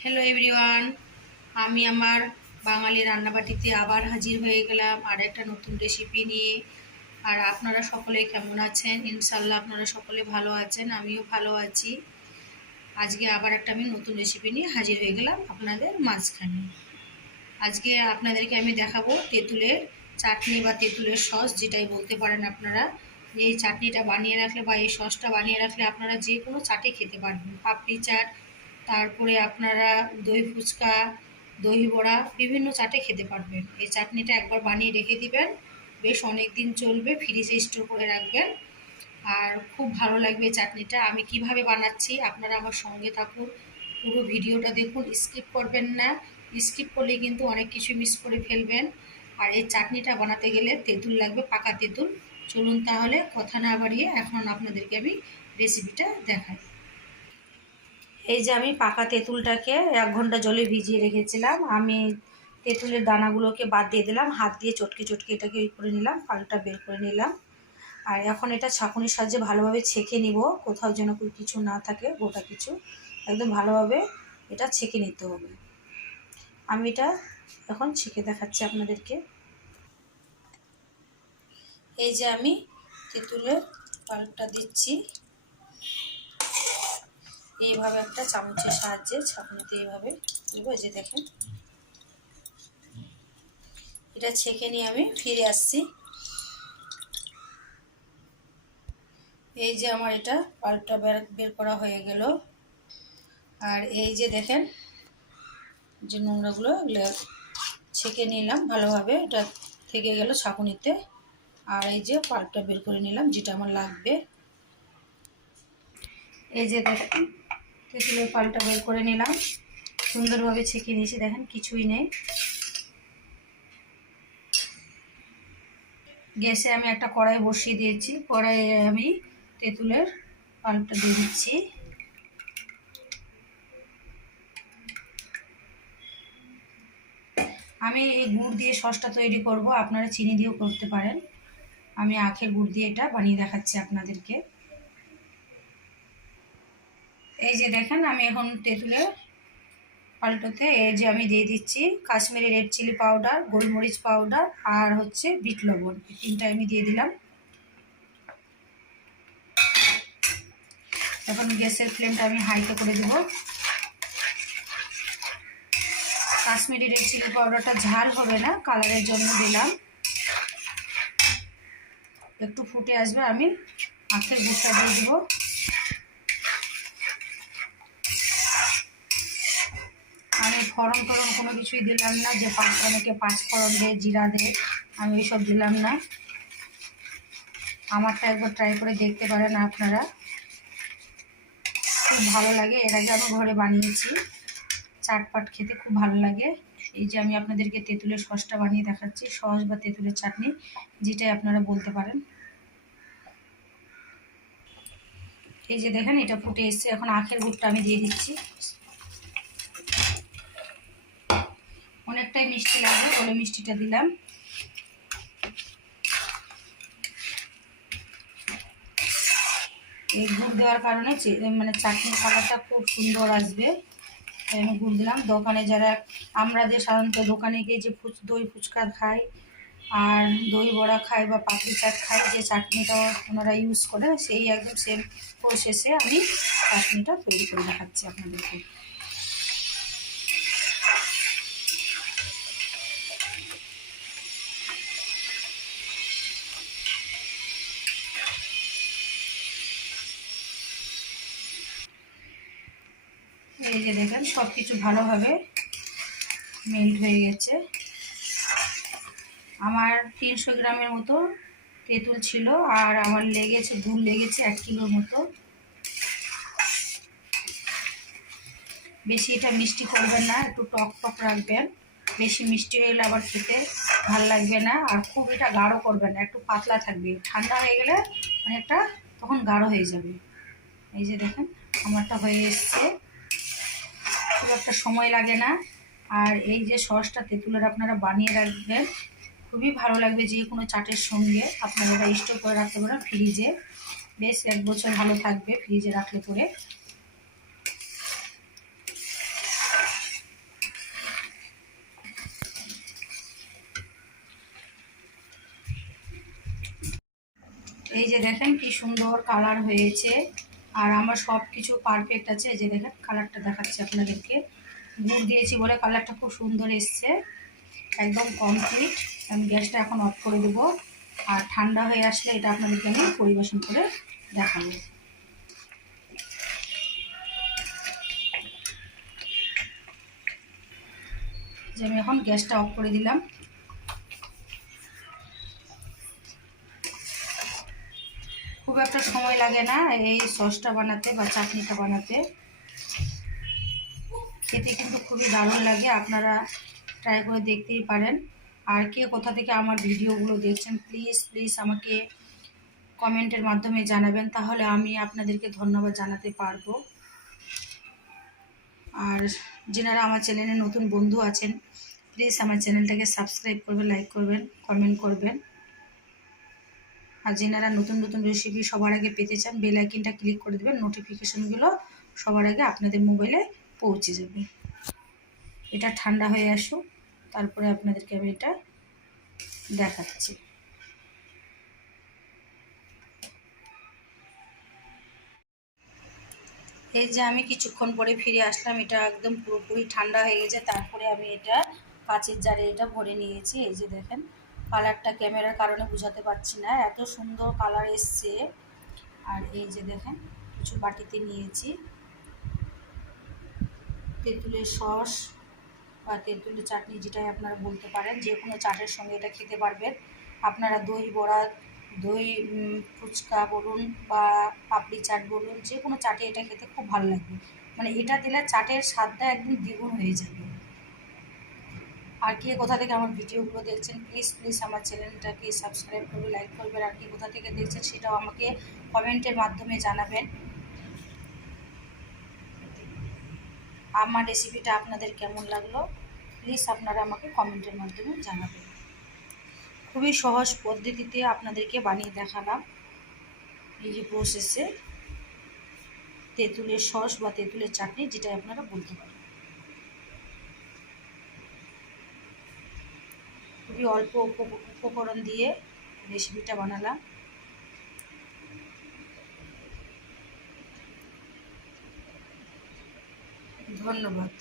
Hello everyone, আমি আমার বাঙালি রান্নাবাটিতে আবার হাজির হয়ে গেলাম আর একটা নতুন রেসিপি নিয়ে। আর আপনারা সকলে কেমন আছেন? ইনশাল্লাহ আপনারা সকলে ভালো আছেন, আমিও ভালো আছি। আজকে আবার একটা আমি নতুন রেসিপি নিয়ে হাজির হয়ে গেলাম আপনাদের মাঝখানে। আজকে আপনাদেরকে আমি দেখাবো তেঁতুলের চাটনি বা তেঁতুলের সস, যেটাই বলতে পারেন আপনারা। এই চাটনিটা বানিয়ে রাখলে বা এই সসটা বানিয়ে রাখলে আপনারা যে কোনো চাটে খেতে পারবেন। পাপড়ি চাট, তারপরে আপনারা দই ফুচকা, দই বড়া, বিভিন্ন চাটে খেতে পারবেন। এই চাটনিটা একবার বানিয়ে রেখে দিবেন, বেশ অনেক দিন চলবে, ফ্রিজে স্টোর করে রাখবেন। আর খুব ভালো লাগবে চাটনিটা। আমি কিভাবে বানাচ্ছি আপনারা আমার সঙ্গে থাকুন, পুরো ভিডিওটা দেখুন, স্কিপ করবেন না। স্কিপ করলে কিন্তু অনেক কিছু মিস করে ফেলবেন। আর এই চাটনিটা বানাতে গেলে তেঁতুল লাগবে, পাকা তেঁতুল। চলুন তাহলে কথা না বাড়িয়ে এখন আপনাদেরকে আমি রেসিপিটা দেখাই। এই যে আমি পাকা তেঁতুলটাকে 1 ঘন্টা জলে ভিজিয়ে রেখেছিলাম। আমি তেঁতুলের দানাগুলোকে বাদ দিয়ে দিলাম, হাত দিয়ে চটকে চটকে এটাকে করে নিলাম, পালটা বের করে নিলাম। আর এখন এটা ছাঁকুনির সাহায্যে ভালোভাবে ছেঁকে নিব, কোথাও যেন কিছু না থাকে, গোটা কিছু একদম ভালোভাবে এটা ছেঁকে নিতে হবে। আমি এটা এখন ছেঁকে দেখাচ্ছি আপনাদেরকে। এই যে আমি তেঁতুলের পাল্পটা দিচ্ছি, এইভাবে একটা চামচের সাহায্যে ছাঁকুনিতে এইভাবে দেবো। এই যে দেখেন, এটা ছেঁকে নিয়ে আমি ফিরে আসছি। এই যে আমার এটা পাল্পটা বের করা হয়ে গেল। আর এই যে দেখেন, যে নোংরাগুলো ছেঁকে নিলাম ভালোভাবে, এটা থেকে গেল ছাঁকুনিতে। আর এই যে পাল্পটা বের করে নিলাম, যেটা আমার লাগবে। এই যে দেখেন, তেঁতুলের পাল্পটা বের করে নিলাম, সুন্দরভাবে ছেঁকে নিয়েছি। দেখেন কিছুই নেই। গ্যাসে আমি একটা কড়াই বসিয়ে দিয়েছি, কড়াইয়ে আমি তেঁতুলের পাল্পটা দিয়ে দিচ্ছি। আমি এই গুড় দিয়ে সসটা তৈরি করব, আপনারা চিনি দিয়েও করতে পারেন। আমি আখের গুড় দিয়ে এটা বানিয়ে দেখাচ্ছি আপনাদেরকে। এই যে দেখেন, আমি এখন তেঁতুলের পাল্টোতে এই যে আমি দিয়ে দিচ্ছি কাশ্মীরি রেড চিলি পাউডার, গোলমরিচ পাউডার আর হচ্ছে বিট লবণ, এই তিনটা আমি দিয়ে দিলাম। এখন গ্যাসের ফ্লেমটা আমি হাইতে করে দেব। কাশ্মীরি রেড চিলি পাউডারটা ঝাল হবে না, কালারের জন্য দিলাম। একটু ফুটে আসবে, আমি আখের গুড়টা দিয়ে দেবো। আমি ফোড়ন কোনো কিছুই দিলাম না, যে অনেকে 5 ফোড়ন দেয়, জিরা দেয়, আমি এইসব দিলাম না। আমারটা একবার ট্রাই করে দেখতে পারেন আপনারা, খুব ভালো লাগে। এর আগে আমি ঘরে বানিয়েছি, চাটপাট খেতে খুব ভালো লাগে। এই যে আমি আপনাদেরকে তেঁতুলের সসটা বানিয়ে দেখাচ্ছি, সস বা তেঁতুলের চাটনি, যেটাই আপনারা বলতে পারেন। এই যে দেখেন, এটা ফুটে এসছে। এখন আখের গুড়টা আমি দিয়ে দিচ্ছি। অনেকটাই মিষ্টি লাগবে বলে মিষ্টিটা দিলাম। এই গুড় দেওয়ার কারণে মানে চাটনির কালারটা খুব সুন্দর আসবে। আমি গুড় দিলাম। দোকানে যারা, আমরা যে সাধারণত দোকানে গিয়ে যে দই ফুচকা খাই আর দই বড়া খাই বা পাপড়ি চাট খাই, যে চাটনিটা ওনারা ইউজ করে, সেই একদম সেম প্রসেসে আমি চাটনিটা তৈরি করে দেখাচ্ছি আপনাদেরকে। এই যে দেখেন, সব কিছু ভালোভাবে মেল্ট হয়ে গেছে। আমার 300 গ্রামের মতো তেঁতুল ছিল, আর আমার গুড় লেগেছে 1 কিলোর মতো। বেশি এটা মিষ্টি করবেন না, একটু টক টক রাখবেন। বেশি মিষ্টি হয়ে গেলে আবার খেতে ভালো লাগবে না। আর খুব এটা গাঢ় করবেন না, একটু পাতলা থাকবে। ঠান্ডা হয়ে গেলে অনেকটা তখন গাঢ় হয়ে যাবে। এই যে দেখেন, আমারটা হয়ে এসছে, খুব একটা সময় লাগে না। আর এই যে সসটা তেঁতুলের আপনারা বানিয়ে রাখবেন, খুবই ভালো লাগবে। যে কোনো চাটের সঙ্গে আপনারা এটা স্টোর করে রাখতে পারেন ফ্রিজে, বেশ 1 বছর ভালো থাকবে ফ্রিজে রাখলে পরে। এই যে দেখেন কি সুন্দর কালার হয়েছে, আর আমার সব কিছু পারফেক্ট আছে। এই যে দেখেন কালারটা দেখাচ্ছি আপনাদেরকে, গুড় দিয়েছি বলে কালারটা খুব সুন্দর এসছে, একদম কমপ্লিট। আমি গ্যাসটা এখন অফ করে দেবো, আর ঠান্ডা হয়ে আসলে এটা আপনাদেরকে আমি পরিবেশন করে দেখাবো। যে আমি এখন গ্যাসটা অফ করে দিলাম। খুব একটা সময় লাগে না এই সসটা বানাতে বা চাটনিটা বানাতে, খেতে কিন্তু খুবই দারুণ লাগে। আপনারা ট্রাই করে দেখতেই পারেন। আর কে কোথা থেকে আমার ভিডিওগুলো দেখছেন প্লিজ প্লিজ আমাকে কমেন্টের মাধ্যমে জানাবেন, তাহলে আমি আপনাদেরকে ধন্যবাদ জানাতে পারবো। আর যারা আমার চ্যানেলে নতুন বন্ধু আছেন প্লিজ আমার চ্যানেলটাকে সাবস্ক্রাইব করবেন, লাইক করবেন, কমেন্ট করবেন। আর যারা নতুন নতুন রেসিপি সবার আগে পেতে চান বেল আইকনটা ক্লিক করে দেবেন, নোটিফিকেশনগুলো সবার আগে আপনাদের মোবাইলে পৌঁছে যাবে। এটা ঠান্ডা হয়ে আসুক, তারপরে আপনাদেরকে আমি এটা দেখাচ্ছি। এই যে আমি কিছুক্ষণ পরে ফিরে আসলাম, এটা একদম পুরোপুরি ঠান্ডা হয়ে গেছে। তারপরে আমি এটা কাঁচের জারে এটা ভরে নিয়েছি। এই যে দেখেন কালারটা ক্যামেরার কারণে বোঝাতে পারছি না, এত সুন্দর কালার এসছে। আর এই যে দেখেন কিছু বাটিতে নিয়েছি তেঁতুলের সস বা তেঁতুলের চাটনি, যেটাই আপনারা বলতে পারেন। যে কোনো চাটের সঙ্গে এটা খেতে পারবেন আপনারা। দই বড়া, দই ফুচকা বলুন বা পাপড়ি চাট বলুন, যে কোনো চাটে এটা খেতে খুব ভালো লাগবে। মানে এটা দিলে চাটের স্বাদটা একদম দ্বিগুণ হয়ে যাবে। আর কে কোথা থেকে আমার ভিডিওগুলো দেখছেন প্লিজ প্লিজ আমার চ্যানেলটাকে সাবস্ক্রাইব করবে, লাইক করবেন। আর কে কোথা থেকে দেখছেন সেটাও আমাকে কমেন্টের মাধ্যমে জানাবেন। আমার রেসিপিটা আপনাদের কেমন লাগলো প্লিজ আপনারা আমাকে কমেন্টের মাধ্যমে জানাবেন। খুবই সহজ পদ্ধতিতে আপনাদেরকে বানিয়ে দেখালাম। এই যে প্রসেসে তেঁতুলের সস বা তেঁতুলের চাটনি, যেটা আপনারা বলতে পারেন। খুবই অল্প উপকরণ দিয়ে রেসিপিটা বানালাম। ধন্যবাদ।